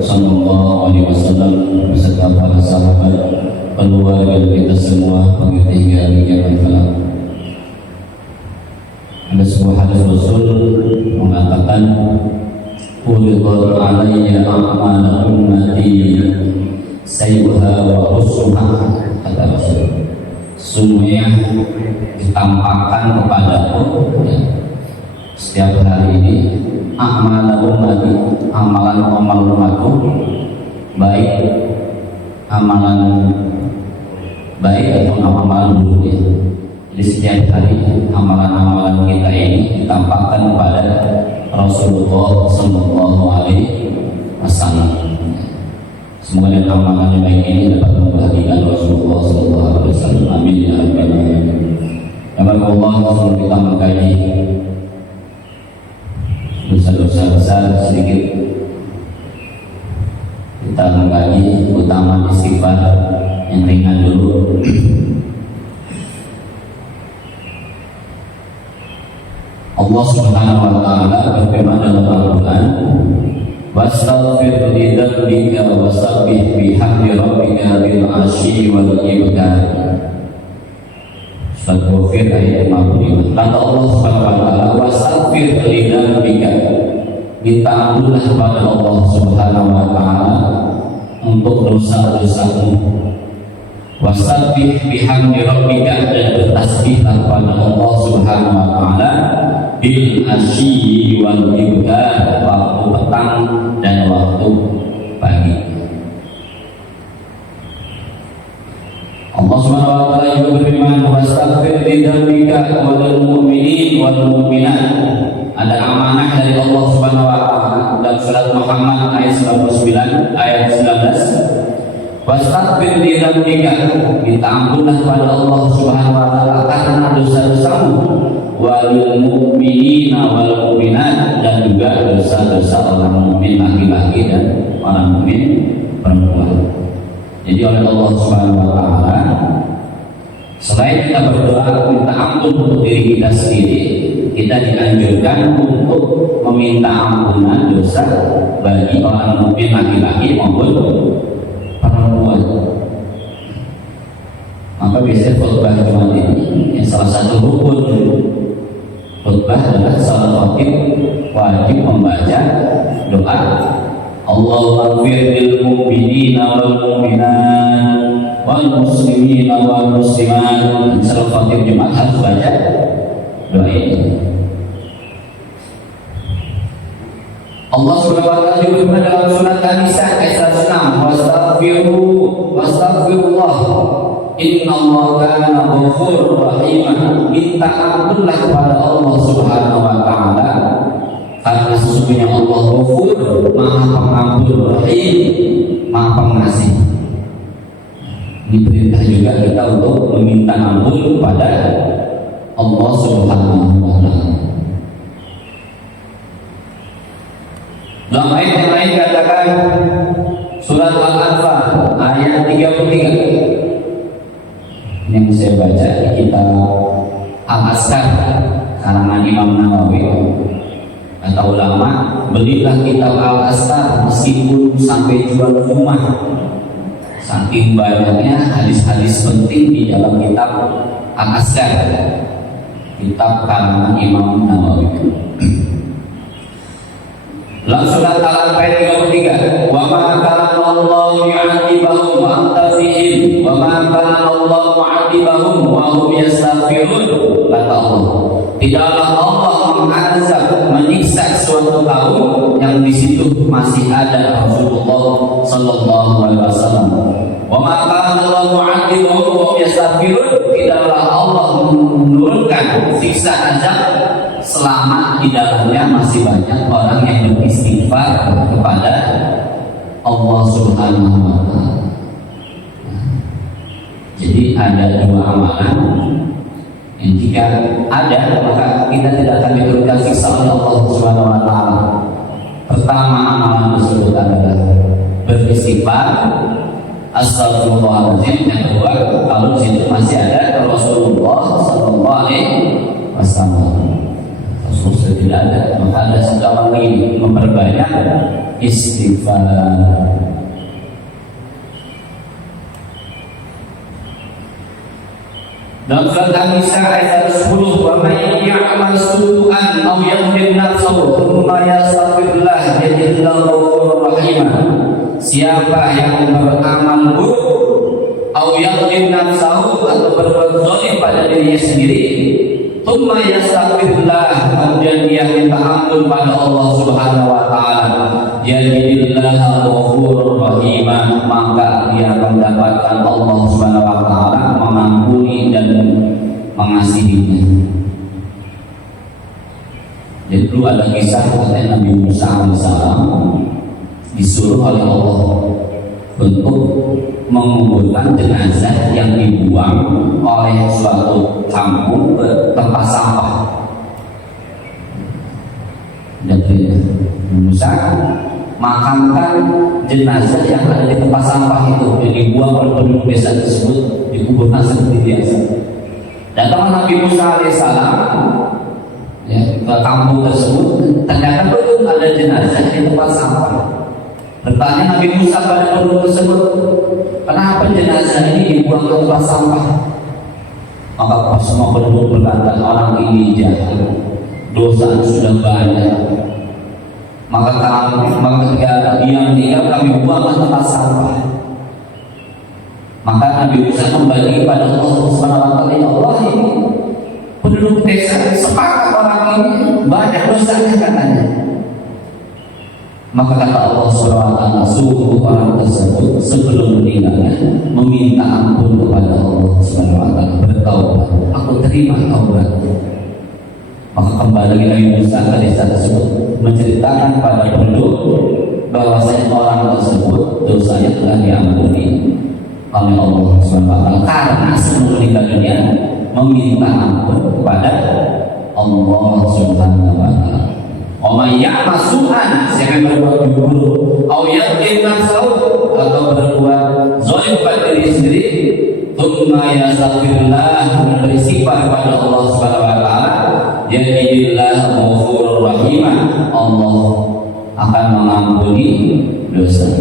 Sallallahu Alaihi Wasallam beserta para sahabat, keluarga kita semua mengerti hingga kelak. Ada sebuah hadis Rasul mengatakan, "Uridhat alayya a'mal ummati sayyuha wa husnuha," kata Rasul. Semuanya ditampakkan kepadaku setiap hari ini amalan ummati, amalan umatku, baik amalan baik atau amalan buruk. Jadi setiap hari amalan-amalan kita ini ditampakkan kepada Rasulullah Sallallahu Alaihi Wasallam. Semoga dengan amalan yang baik ini dapat membahagiakan Rasulullah Sallallahu Alaihi Wasallam. Amin ya rabbal alamin. Allah, sebelum kita mengkaji dosa-dosa besar sedikit, kita mengkaji utama istighfar yang ringan dulu. Allah Subhanahu wa taala berfirman dalam Al-Qur'an, "Wastaghfir li dzambika wasabbih bihamdi rabbika bil 'ashyi wal ibkar." Al-Ghafir ayat 55. Kata Allah Subhanahu wa taala, "Wastaghfir li dzambika." Minta ampunlah kepada Allah Subhanahu wa taala untuk dosa-dosamu. Wasabbih bihamdi rabbika, dan bertasbihlah kepada Allah Subhanahu wa taala bil asyi wal ibkar, waktu petang dan waktu pagi. Allah Subhanahu wa taala juga berfirman, "Wastaghfir li dzambika wal mu'minin wal mu'minat." Ada amanah dari Allah Subhanahu wa taala dalam surat Muhammad ayat 99 ayat 19. Wastaghfir li dzambika, minta ampunlah kepada Allah Subhanahu wa taala karena dosa-dosamu, wal mu'minina wal mu'minat, dan juga dosa-dosa orang mukmin laki-laki dan orang mukmin perempuan. Jadi oleh Allah Subhanahu wa taala, selain kita berdoa minta ampun untuk diri kita sendiri, kita dianjurkan untuk meminta ampunan dosa bagi orang mukmin laki-laki maupun perempuan. Maka biasanya khutbah Jumat ini yang salah satu rukun khutbah adalah salat khatib wajib membaca doa, Allahumma ighfir lil mu'minina wal mu'minat wal muslimina wal muslimat. Salat khatib Jumat harus baca doa ini. Allah Subhanahu wa taala juga dalam surat An-Nisa ayat 106, wastaghfirullah innallaha kana ghafurur rahim. Minta ampunlah kepada Allah Subhanahu wa taala karena sesungguhnya Allah Ghafur, Maha Pengampun, Rahim, Maha Pengasih. Ini perintah juga kita untuk meminta ampun kepada Allah Subhanahu wa taala. Dalam ayat yang lain katakan surat Al-Anfal ayat 33. Ini yang saya baca di kitab Al-Azkar karangan Imam Nawawi. Kata ulama, belilah kitab Al-Azkar meskipun sampai jual rumah. Saking banyaknya hadis-hadis penting di dalam kitab Al-Azkar, kitab karangan Imam Nawawi. Dalam surat Al-Anfal 33, wa ma kana Allahu yu'adzibahum wa anta fihim wa ma kana Allahu mu'adzibahum wa hum yastaghfirun. Kata Allah, tidaklah Allah mengazab, menyiksa suatu kaum yang di situ masih ada Rasulullah Sallallahu Alaihi Wasallam. Wa ma kana Allahu mu'adzibahum wa hum yastaghfirun. Tidaklah Allah menurunkan siksa azab selama di dalamnya masih banyak orang yang beristighfar kepada Allah Subhanahu wa taala. Jadi ada dua amalan yang jika ada maka kita tidak akan diturunkan siksa oleh Allah Subhanahu wa taala. Pertama, amalan tersebut adalah beristighfar, astagfirullahaladzim. Yang kedua, kalau di situ masih ada Rasulullah Sallallahu Alaihi Wasallam. Rasul tidak ada, maka ada seorang lagi memperbanyak istighfar. Dalam surat An-Nisa ayat 10, wa may ya'mal su'an aw yadhlim nafsahu thumma yastaghfirullah yajidillahu ghafurur rahim. Siapa yang beramal buruk aw yadhlim nafsahu atau berbuat zalim pada dirinya sendiri, thumma yastaghfirullah, kemudian dia minta ampun pada Allah Subhanahu wa taala, yajidillahu ghafurur rahim, maka dia mendapatkan Allah Subhanahu wa taala mengampuni dan mengasihinya. Jadi dulu ada kisah katanya Nabi Musa alaihissalam disuruh oleh Allah untuk menguburkan jenazah yang dibuang oleh suatu kampung ke tempat sampah. Jadi Musa makamkan jenazah yang ada di tempat sampah itu, yang dibuang oleh penduduk desa tersebut, dikuburkan seperti biasa. Datang Nabi Musa alaihissalam ya, ke kampung tersebut, ternyata belum ada jenazah di tempat sampah. Bertanya Nabi Musa pada penduduk tersebut, kenapa jenazah ini dibuang ke tempat sampah? Maka semua penduduk berkata, orang ini jahat, dosa sudah banyak. Maka ketika dia meninggal, kami buang ke tempat sampah. Maka Nabi Musa kembali kepada Allah Subhanahu wa taala, ya Allah, ini penduduk desa sepakat orang ini banyak dosanya katanya. Maka kata Allah Subhanahu wa taala, suruh orang tersebut sebelum meninggalnya meminta ampun kepada Allah Subhanahu wa taala, bertaubat, aku terima taubatnya. Maka kembali Nabi Musa ke desa tersebut menceritakan pada penduduk bahwasanya orang tersebut dosanya telah diampuni oleh Allah Subhanahu wa taala karena sebelum meninggal dunia meminta ampun kepada Allah Subhanahu wa taala. Wa may ya'mal su'an, siapa yang berbuat buruk, atau yadhlim nafsahu, atau berbuat zalim pada diri sendiri, thumma yastaghfirullah, beristighfar kepada Allah Subhanahu wa taala, yajidillahu ghafurur rahim, Allah akan mengampuni dosa.